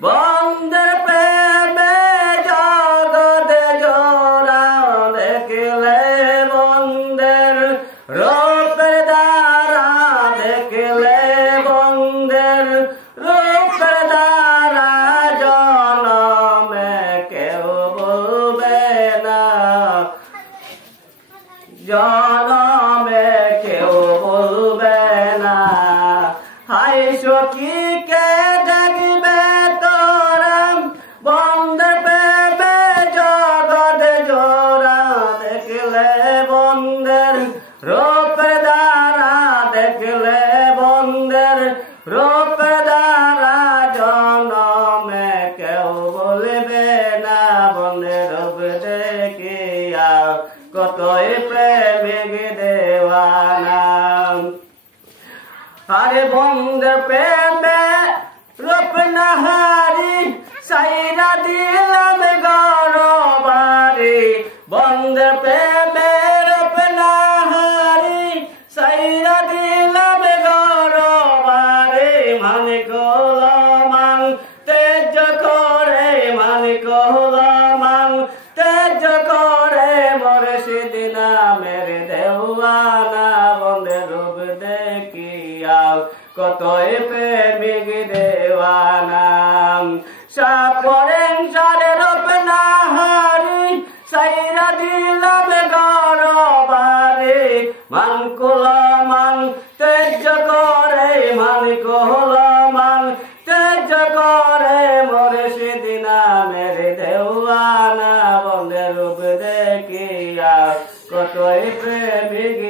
বন্ধের প্রেমে জগতে জোড়া দেখলে বন্ধের রূপের দ্বারা দেখলে বন্ধের রূপের দ্বারা জনমে কেউ বলবে না জনমে কেউ বলবে না হাই সখীকে দেখবে তোরা বন্ধের প্রেমে জগতে জোড়া দেখলে বন্ধের রূপের দ্বারা দেখলে বন্ধের রূপের দ্বারা জনমে কেউ বলবে না বন্ধের রূপ দেখিয়া কতই প্রেমিক দেওয়ানা আরে বন্ধের প্রেমে রূপ নাহারি সাইরা দিলাম গরবারি বন্ধের প্রেমে রূপ নাহারি সাইরা দিলাম গরবারি মানিক মান তেজ করে মানিক মান তেজ করে মরে সেদিনা মেরে দেওয়ানা বন্ধের রূপ দেখিয়া কতই প্রেমিক দেওয়ানা সাপরেন সারে রূপ নাহারি সাইরা দিলাম গরবারি মান কুলমান তেজ করে মানিক মান তেজ করে মরে সেদিনা মেরে দেওয়ানা বন্ধের রূপ দেখিয়া কতই প্রেমিক